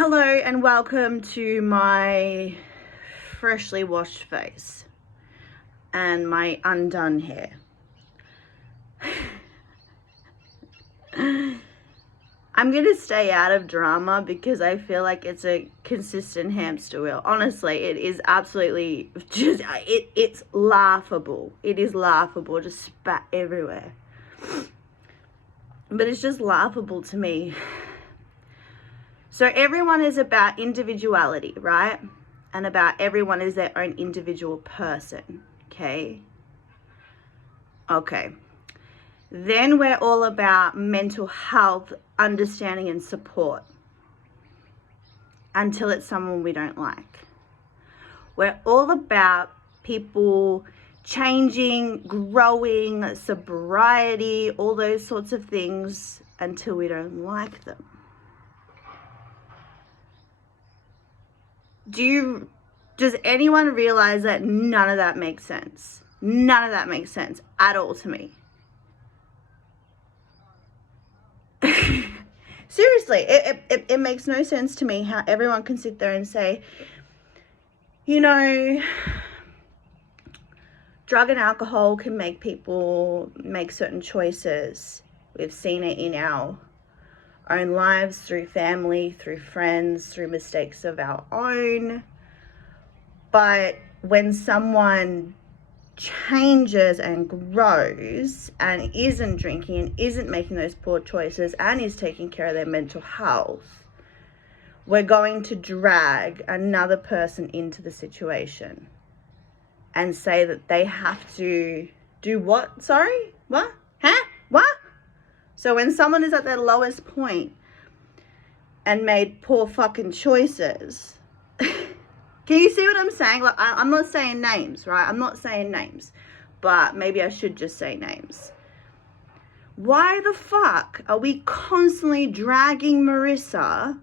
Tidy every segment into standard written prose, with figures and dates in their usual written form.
Hello and welcome to my freshly washed face and my undone hair. I'm gonna stay out of drama because I feel like it's a consistent hamster wheel. Honestly, it is absolutely just, it's laughable. It is laughable, just spat everywhere. But it's just laughable to me. So everyone is about individuality, right? And about everyone is their own individual person, okay? Okay. Then we're all about mental health, understanding and support until it's someone we don't like. We're all about people changing, growing, sobriety, all those sorts of things until we don't like them. Does anyone realize that none of that makes sense? None of that makes sense at all to me. Seriously, it makes no sense to me how everyone can sit there and say, you know, drug and alcohol can make people make certain choices. We've seen it in our own lives, through family, through friends, through mistakes of our own. But when someone changes and grows and isn't drinking and isn't making those poor choices and is taking care of their mental health, we're going to drag another person into the situation and say that they have to do what? Sorry? What? Huh? What? So when someone is at their lowest point and made poor fucking choices, can you see what I'm saying? Like, I'm not saying names, right? I'm not saying names, but maybe I should just say names. Why the fuck are we constantly dragging Marissa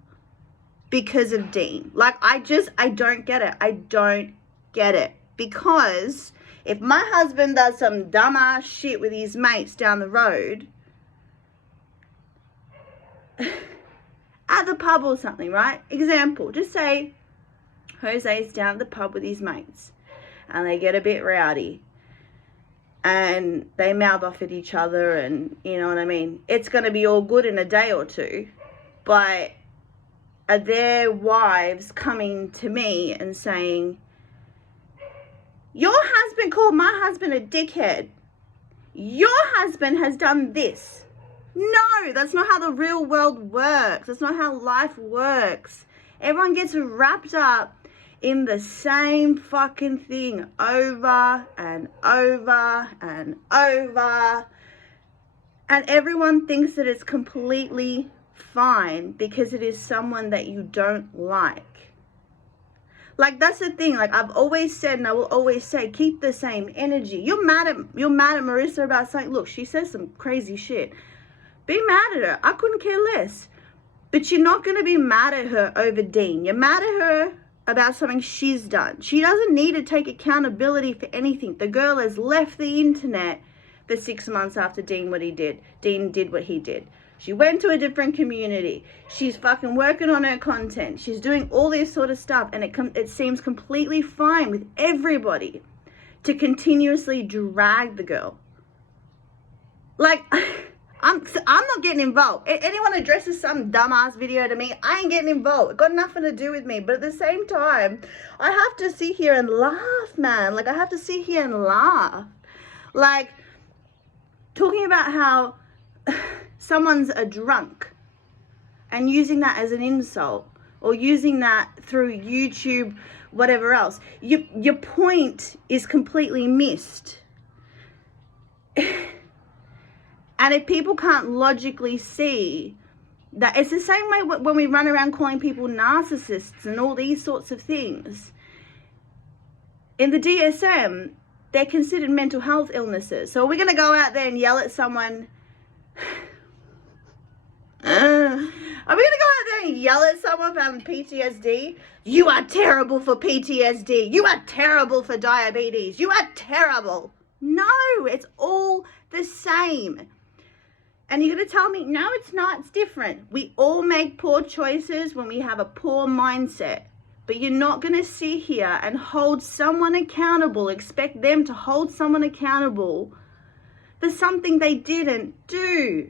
because of Dean? Like, I don't get it. I don't get it. Because if my husband does some dumbass shit with his mates down the road, at the pub or something, right? Example, just say Jose's down at the pub with his mates and they get a bit rowdy and they mouth off at each other and, you know what I mean? It's going to be all good in a day or two, but are their wives coming to me and saying, your husband called my husband a dickhead. Your husband has done this. No, that's not how the real world works. That's not how life works. Everyone gets wrapped up in the same fucking thing over and over and over. And everyone thinks that it's completely fine because it is someone that you don't like. Like, that's the thing. Like, I've always said, and I will always say, keep the same energy. You're mad at Marissa about something. Look, she says some crazy shit. Be mad at her. I couldn't care less. But you're not going to be mad at her over Dean. You're mad at her about something she's done. She doesn't need to take accountability for anything. The girl has left the internet for 6 months after Dean did what he did. She went to a different community. She's fucking working on her content. She's doing all this sort of stuff. And it seems completely fine with everybody to continuously drag the girl. Like, I'm not getting involved. Anyone addresses some dumbass video to me, I ain't getting involved. It got nothing to do with me. But at the same time, I have to sit here and laugh, man. Like, I have to sit here and laugh. Like, talking about how someone's a drunk and using that as an insult or using that through YouTube, whatever else. Your point is completely missed. And if people can't logically see that, it's the same way when we run around calling people narcissists and all these sorts of things. In the DSM, they're considered mental health illnesses. So are we going to go out there and yell at someone? Are we going to go out there and yell at someone for having PTSD? You are terrible for PTSD. You are terrible for diabetes. You are terrible. No, it's all the same. And you're going to tell me, no, it's not, it's different. We all make poor choices when we have a poor mindset. But you're not going to sit here and hold someone accountable, expect them to hold someone accountable for something they didn't do.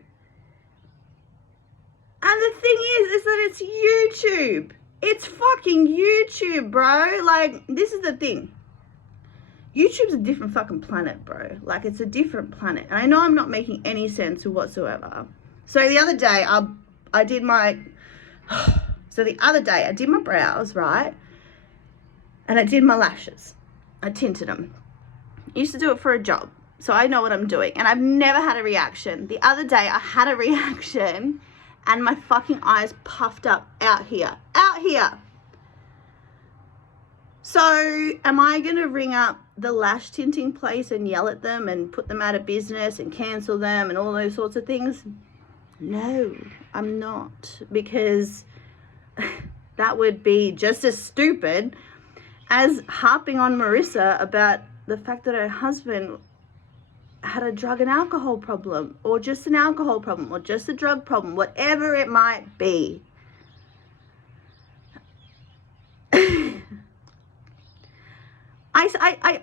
And the thing is that it's YouTube. It's fucking YouTube, bro. Like, this is the thing. YouTube's a different fucking planet, bro. Like, it's a different planet. And I know I'm not making any sense whatsoever. So the other day, I did my brows, right? And I did my lashes. I tinted them. I used to do it for a job. So I know what I'm doing. And I've never had a reaction. The other day, I had a reaction. And my fucking eyes puffed up out here. Out here. So am I going to ring up the lash tinting place and yell at them and put them out of business and cancel them and all those sorts of things? No, I'm not. Because that would be just as stupid as harping on Marissa about the fact that her husband had a drug and alcohol problem, or just an alcohol problem, or just a drug problem, whatever it might be.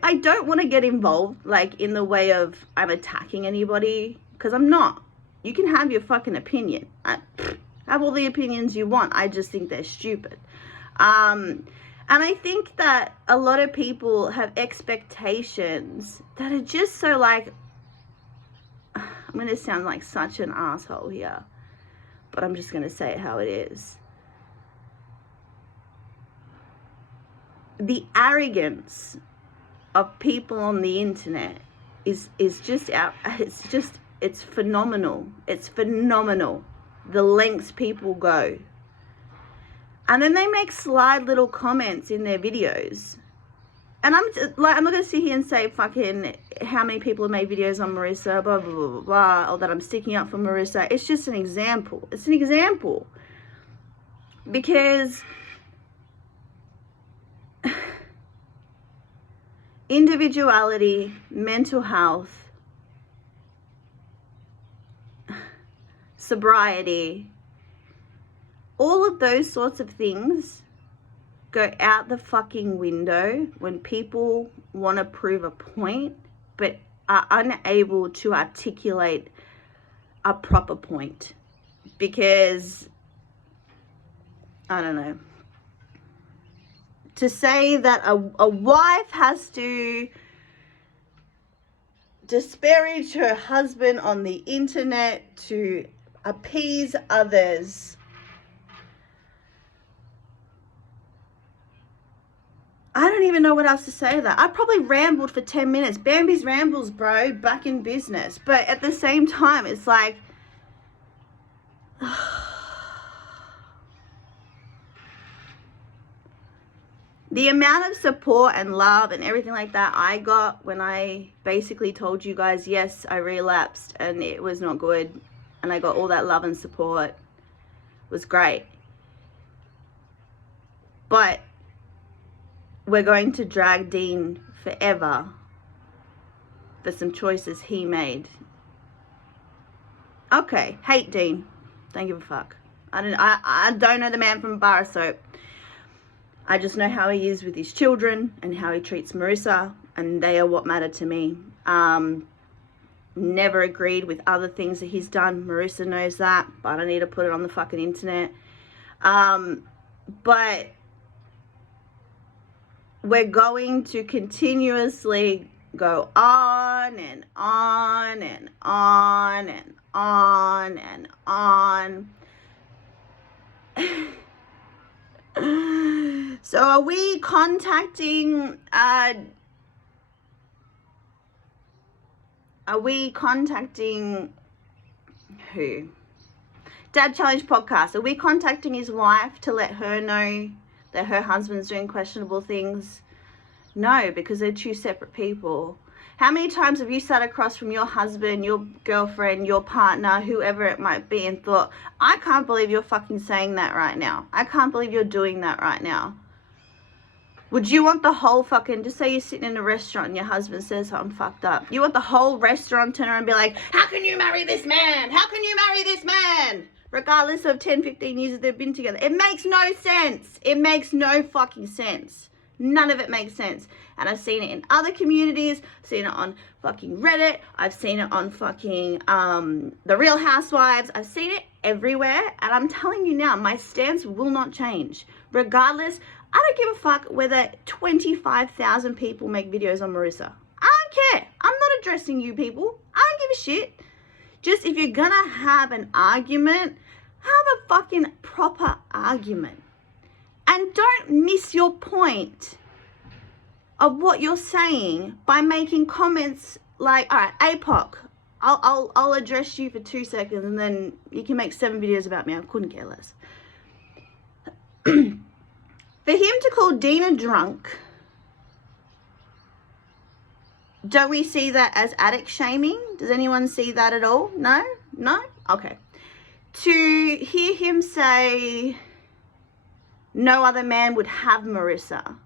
I don't want to get involved, like, in the way of I'm attacking anybody, because I'm not. You can have your fucking opinion. Have all the opinions you want. I just think they're stupid. And I think that a lot of people have expectations that are just so, like, I'm going to sound like such an asshole here, but I'm just going to say it how it is. The arrogance of people on the internet is just out. It's phenomenal. It's phenomenal. The lengths people go. And then they make sly little comments in their videos. And I'm not going to sit here and say fucking how many people have made videos on Marissa, blah, blah, blah, blah, blah, or that I'm sticking up for Marissa. It's just an example. It's an example. Because individuality, mental health, sobriety, all of those sorts of things go out the fucking window when people want to prove a point but are unable to articulate a proper point. Because, I don't know, to say that a wife has to disparage her husband on the internet to appease others, I don't even know what else to say to that. I probably rambled for 10 minutes. Bambi's rambles, bro, back in business. But at the same time, it's like, the amount of support and love and everything like that I got when I basically told you guys, yes, I relapsed and it was not good, and I got all that love and support, was great. But we're going to drag Dean forever for some choices he made. Okay, hate Dean. Don't give a fuck. I don't know the man from a bar of soap. I just know how he is with his children and how he treats Marissa, and they are what matter to me. Never agreed with other things that he's done. Marissa knows that, but I don't need to put it on the fucking internet. But we're going to continuously go on and on and on and on and on. So are we contacting who? Dad Challenge Podcast. Are we contacting his wife to let her know that her husband's doing questionable things? No, because they're two separate people. How many times have you sat across from your husband, your girlfriend, your partner, whoever it might be, and thought, I can't believe you're fucking saying that right now. I can't believe you're doing that right now. Would you want the whole fucking, just say you're sitting in a restaurant and your husband says something fucked up. You want the whole restaurant turn around and be like, how can you marry this man? How can you marry this man? Regardless of 10, 15 years that they've been together. It makes no sense. It makes no fucking sense. None of it makes sense. And I've seen it in other communities. I've seen it on fucking Reddit. I've seen it on fucking The Real Housewives. I've seen it everywhere. And I'm telling you now, my stance will not change. Regardless, I don't give a fuck whether 25,000 people make videos on Marissa. I don't care. I'm not addressing you people. I don't give a shit. Just if you're gonna have an argument, have a fucking proper argument. And don't miss your point of what you're saying by making comments like, all right, APOC, I'll address you for 2 seconds and then you can make 7 videos about me. I couldn't care less. For him to call Dina drunk, don't we see that as addict shaming? Does anyone see that at all? No? No? Okay. To hear him say no other man would have Marissa.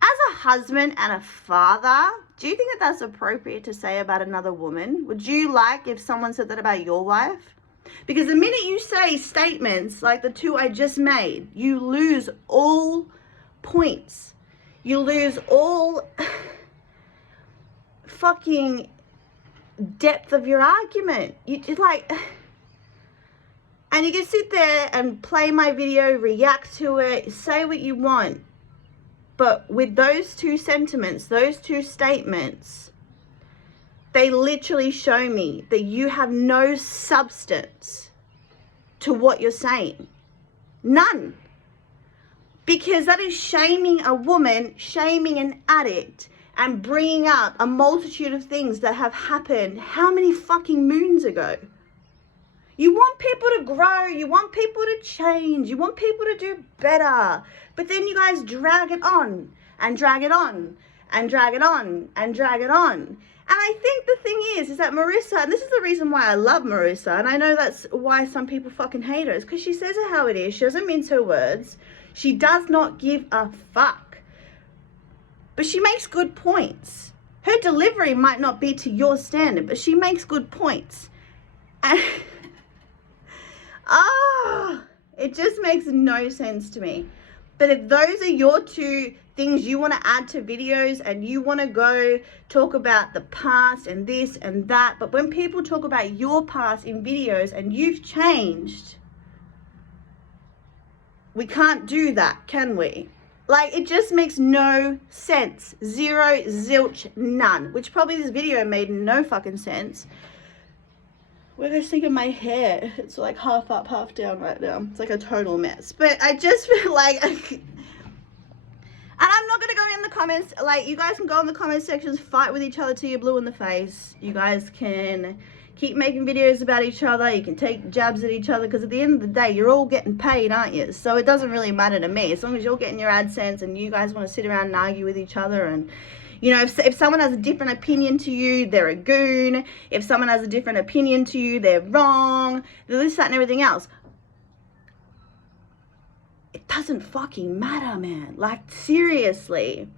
As a husband and a father, do you think that that's appropriate to say about another woman? Would you like if someone said that about your wife? Because the minute you say statements like the 2 I just made, you lose all points. You lose all fucking depth of your argument. You just like, and you can sit there and play my video, react to it, say what you want. But with those 2 sentiments, those 2 statements, they literally show me that you have no substance to what you're saying. None. Because that is shaming a woman, shaming an addict, and bringing up a multitude of things that have happened how many fucking moons ago? You want people to grow, you want people to change, you want people to do better. But then you guys drag it on, and drag it on, and drag it on, and drag it on. And I think the thing is that Marissa, and this is the reason why I love Marissa, and I know that's why some people fucking hate her, is because she says it how it is. She doesn't mince her words. She does not give a fuck. But she makes good points. Her delivery might not be to your standard, but she makes good points. And it just makes no sense to me. But if those are your 2 things you want to add to videos and you want to go talk about the past and this and that, but when people talk about your past in videos and you've changed, we can't do that, can we? Like, it just makes no sense. Zero, zilch, none. Which probably this video made no fucking sense. What do you guys think of my hair? It's like half up, half down right now. It's like a total mess. But I just feel like... and I'm not going to go in the comments. Like, you guys can go in the comment sections, fight with each other till you're blue in the face. You guys can keep making videos about each other. You can take jabs at each other. Because at the end of the day, you're all getting paid, aren't you? So it doesn't really matter to me. As long as you're getting your AdSense and you guys want to sit around and argue with each other and... You know, if someone has a different opinion to you, they're a goon. If someone has a different opinion to you, they're wrong. This, that, and everything else. It doesn't fucking matter, man. Like, seriously.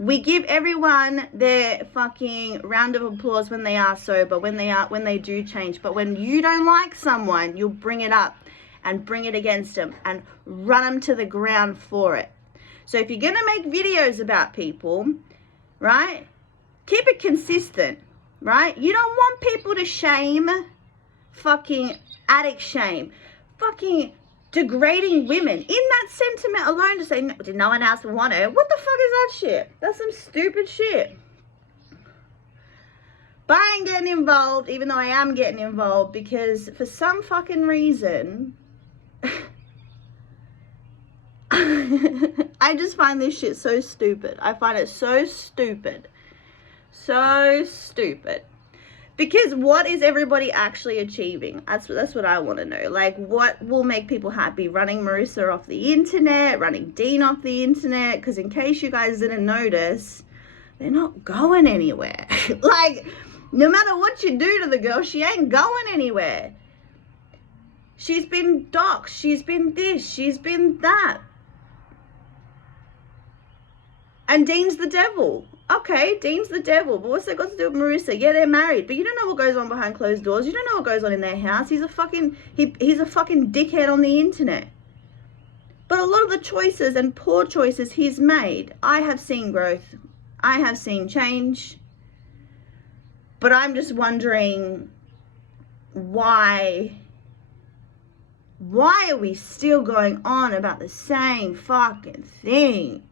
We give everyone their fucking round of applause when they are sober, when they do change. But when you don't like someone, you'll bring it up and bring it against them and run them to the ground for it. So if you're going to make videos about people, right, keep it consistent, right? You don't want people to shame, fucking addict shame, fucking degrading women. In that sentiment alone to say, no, did no one else want her? What the fuck is that shit? That's some stupid shit. But I ain't getting involved, even though I am getting involved, because for some fucking reason... I just find this shit so stupid. I find it so stupid. So stupid. Because what is everybody actually achieving? That's what I want to know. Like, what will make people happy? Running Marissa off the internet? Running Dean off the internet? Because in case you guys didn't notice, they're not going anywhere. Like, no matter what you do to the girl, she ain't going anywhere. She's been doxxed. She's been this. She's been that. And Dean's the devil. Okay, Dean's the devil. But what's that got to do with Marissa? Yeah, they're married, but you don't know what goes on behind closed doors. You don't know what goes on in their house. He's a fucking dickhead on the internet. But a lot of the choices and poor choices he's made, I have seen growth. I have seen change. But I'm just wondering why are we still going on about the same fucking thing?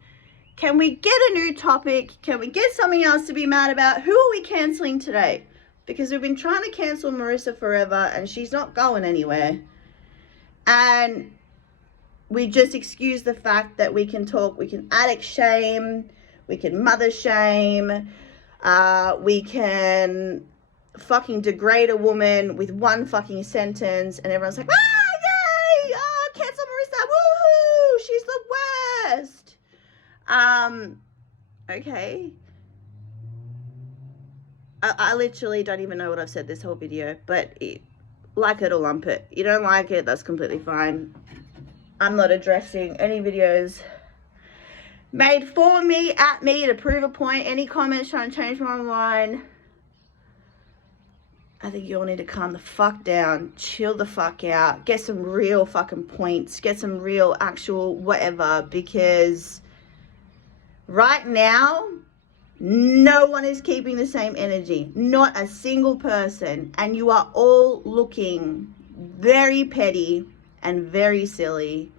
Can we get a new topic? Can we get something else to be mad about? Who are we cancelling today? Because we've been trying to cancel Marissa forever and she's not going anywhere. And we just excuse the fact that we can talk, we can addict shame, we can mother shame, we can fucking degrade a woman with one fucking sentence and everyone's like, ah, yay, oh, cancel Marissa, woohoo, she's the worst. Okay. I literally don't even know what I've said this whole video, but like it or lump it. You don't like it, that's completely fine. I'm not addressing any videos made for me, at me, to prove a point. Any comments trying to change my mind. I think you all need to calm the fuck down, chill the fuck out, get some real fucking points, get some real actual whatever, because right now, no one is keeping the same energy. Not a single person. And you are all looking very petty and very silly.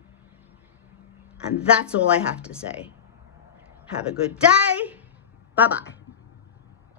And that's all I have to say. Have a good day. Bye-bye.